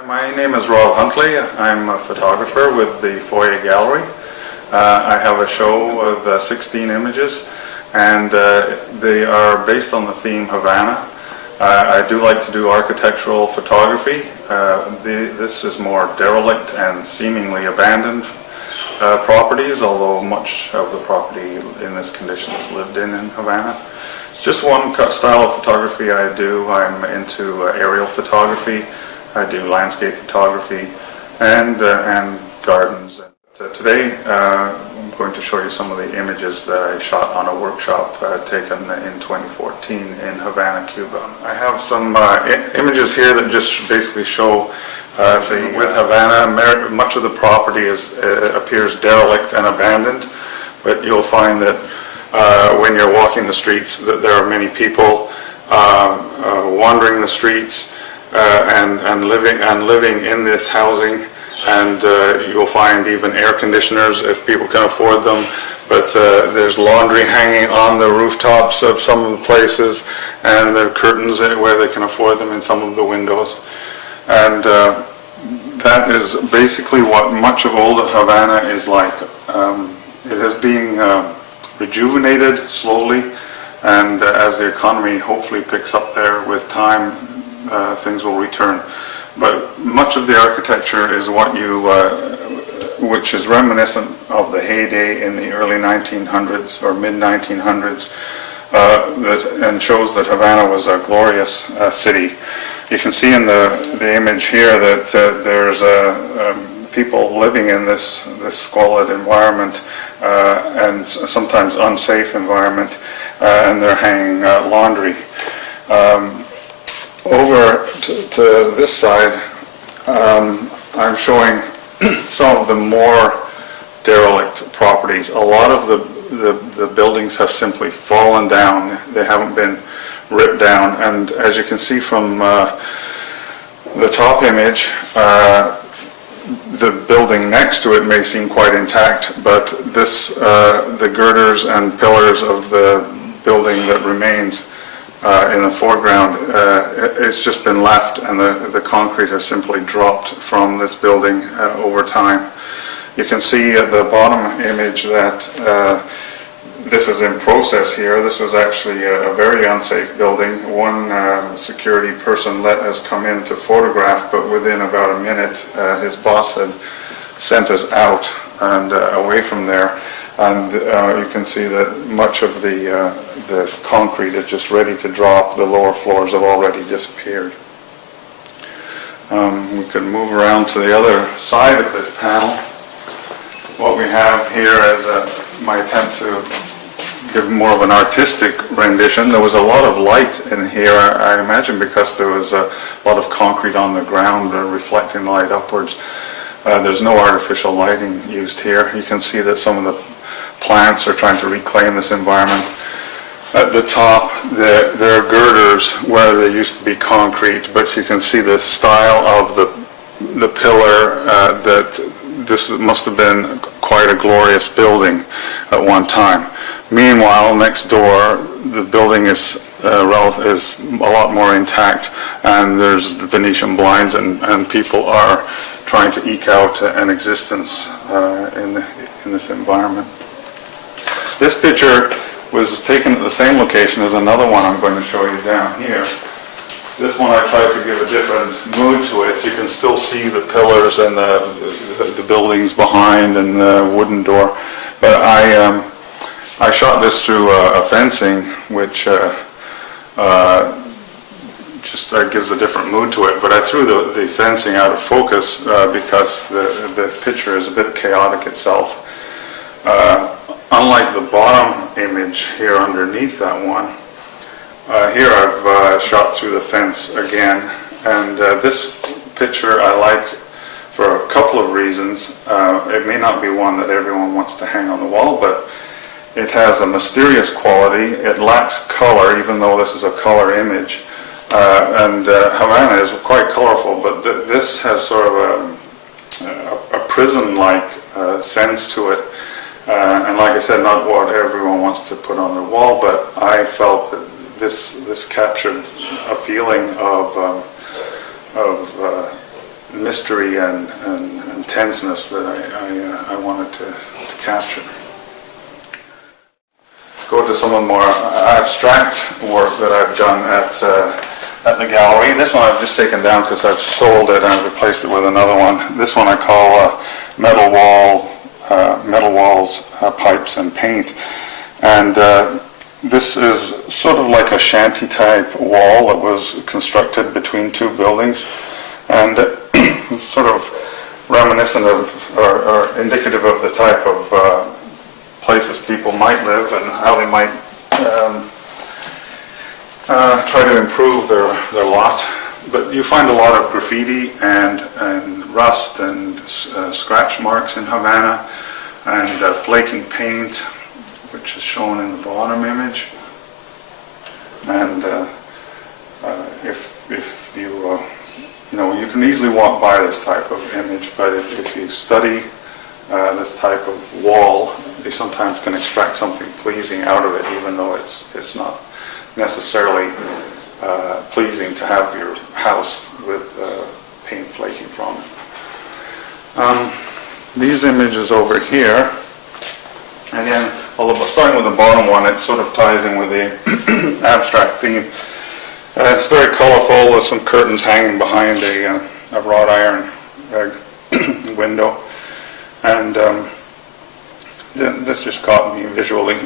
My name is Rob Huntley. I'm a photographer with the Foyer Gallery. I have a show of 16 images, and they are based on the theme Havana. I do like to do architectural photography. This is more derelict and seemingly abandoned properties, although much of the property in this condition is lived in Havana. It's just one style of photography I do. I'm into aerial photography. I do landscape photography and gardens. Today I'm going to show you some of the images that I shot on a workshop taken in 2014 in Havana, Cuba. I have some images here that just basically show with Havana, much of the property appears derelict and abandoned, but you'll find that when you're walking the streets that there are many people wandering the streets and living in this housing, and you'll find even air conditioners if people can afford them, but there's laundry hanging on the rooftops of some of the places, and there are curtains where they can afford them in some of the windows. And that is basically what much of old Havana is like. It is being rejuvenated slowly, and as the economy hopefully picks up there with time, things will return. But much of the architecture is which is reminiscent of the heyday in the early 1900s or mid 1900s, and shows that Havana was a glorious city. You can see in the image here that there's people living in this squalid environment and sometimes unsafe environment, and they're hanging laundry. Over to this side, I'm showing some of the more derelict properties. A lot of the buildings have simply fallen down. They haven't been ripped down, and as you can see from the top image, the building next to it may seem quite intact, but the girders and pillars of the building that remains in the foreground, it's just been left, and the concrete has simply dropped from this building over time. You can see at the bottom image that this is in process here. This was actually a very unsafe building. One security person let us come in to photograph, but within about a minute his boss had sent us out and away from there. And you can see that much of the concrete is just ready to drop. The lower floors have already disappeared. We could move around to the other side of this panel. What we have here is my attempt to give more of an artistic rendition. There was a lot of light in here, I imagine, because there was a lot of concrete on the ground reflecting light upwards. There's no artificial lighting used here. You can see that some of the plants are trying to reclaim this environment. At the top, there are girders where there used to be concrete, but you can see the style of the pillar, that this must have been quite a glorious building at one time. Meanwhile, next door, the building is a lot more intact, and there's Venetian blinds, and people are trying to eke out an existence in this environment. This picture was taken at the same location as another one I'm going to show you down here. This one I tried to give a different mood to it. You can still see the pillars and the buildings behind and the wooden door. But I shot this through a fencing, which just gives a different mood to it. But I threw the fencing out of focus because the picture is a bit chaotic itself. Unlike the bottom image here underneath that one, here I've shot through the fence again, and this picture I like for a couple of reasons. It may not be one that everyone wants to hang on the wall, but it has a mysterious quality. It lacks color, even though this is a color image, and Havana is quite colorful, but this has sort of a prison-like sense to it. And like I said, not what everyone wants to put on their wall, but I felt that this captured a feeling of mystery and tenseness that I wanted to capture. Go to some of the more abstract work that I've done at the gallery. This one I've just taken down because I've sold it and I've replaced it with another one. This one I call metal walls, pipes and paint. And this is sort of like a shanty type wall that was constructed between two buildings, and sort of reminiscent of or indicative of the type of places people might live and how they might try to improve their lot. But you find a lot of graffiti and rust and scratch marks in Havana, and flaking paint, which is shown in the bottom image. And if you you can easily walk by this type of image, but if you study this type of wall, you sometimes can extract something pleasing out of it, even though it's not necessarily pleasing to have your house with paint flaking from it. These images over here, again, although starting with the bottom one, it sort of ties in with the abstract theme. It's very colorful. There's some curtains hanging behind a wrought iron window, and this just caught me visually,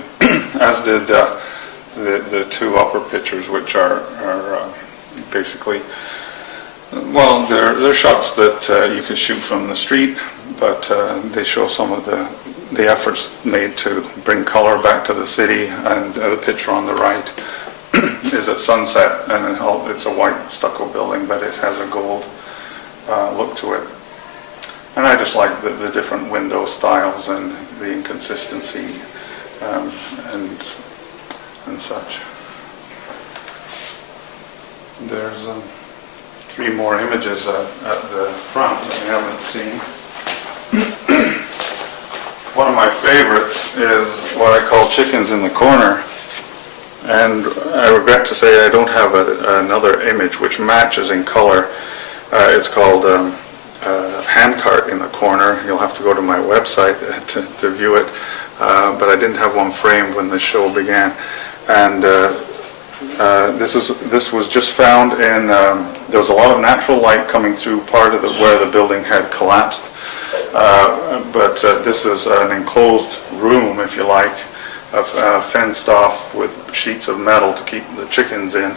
as did the two upper pictures, which are basically, well, they're shots that you could shoot from the street, but they show some of the efforts made to bring color back to the city. And the picture on the right is at sunset, and it's a white stucco building, but it has a gold look to it. And I just like the different window styles and the inconsistency and such. There's 3 more images at the front that we haven't seen. One of my favorites is what I call chickens in the corner, and I regret to say I don't have another image which matches in color. It's called Handcart in the Corner. You'll have to go to my website to view it, but I didn't have one framed when the show began. And this was just found in, there was a lot of natural light coming through part of where the building had collapsed, but this is an enclosed room, if you like, fenced off with sheets of metal to keep the chickens in,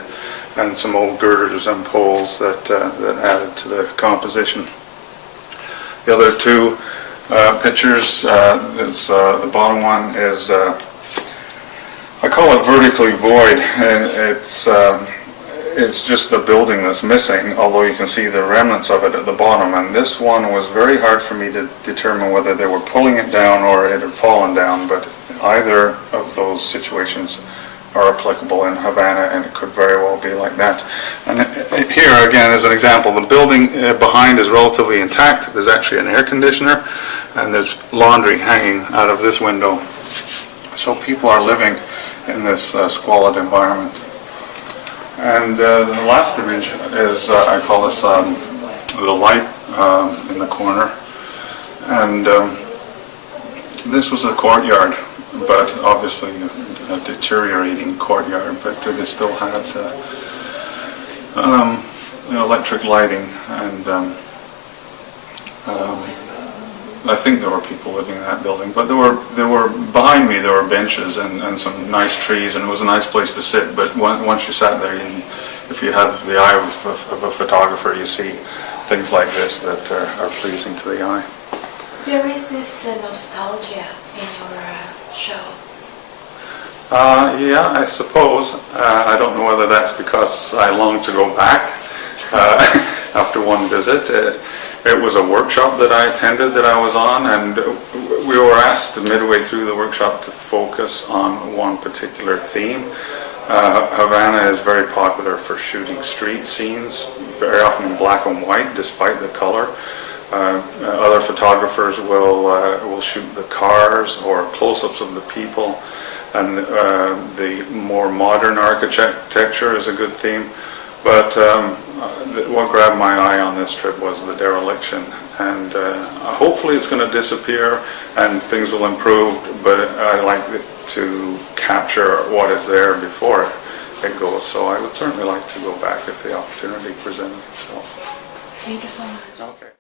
and some old girders and poles that added to the composition. The other 2 pictures, the bottom one is, I call it vertically void. It's just the building that's missing, although you can see the remnants of it at the bottom. And this one was very hard for me to determine whether they were pulling it down or it had fallen down, but either of those situations are applicable in Havana, and it could very well be like that. And here again, as an example, the building behind is relatively intact. There's actually an air conditioner, and there's laundry hanging out of this window. So people are living in this squalid environment. And the last image is, I call this the light in the corner. And this was a courtyard, but obviously a deteriorating courtyard, but it still had electric lighting, and I think there were people living in that building, but there were behind me there were benches and some nice trees, and it was a nice place to sit. But once you sat there, if you have the eye of a photographer, you see things like this that are pleasing to the eye. There is this nostalgia in your show. Yeah, I suppose. I don't know whether that's because I long to go back after one visit. It was a workshop that I attended that I was on, and we were asked midway through the workshop to focus on one particular theme. Havana is very popular for shooting street scenes, very often in black and white, despite the color. Other photographers will shoot the cars or close-ups of the people, and the more modern architecture is a good theme. But what grabbed my eye on this trip was the dereliction, and hopefully it's going to disappear and things will improve, but I like to capture what is there before it goes, so I would certainly like to go back if the opportunity presented itself. Thank you so much. Okay.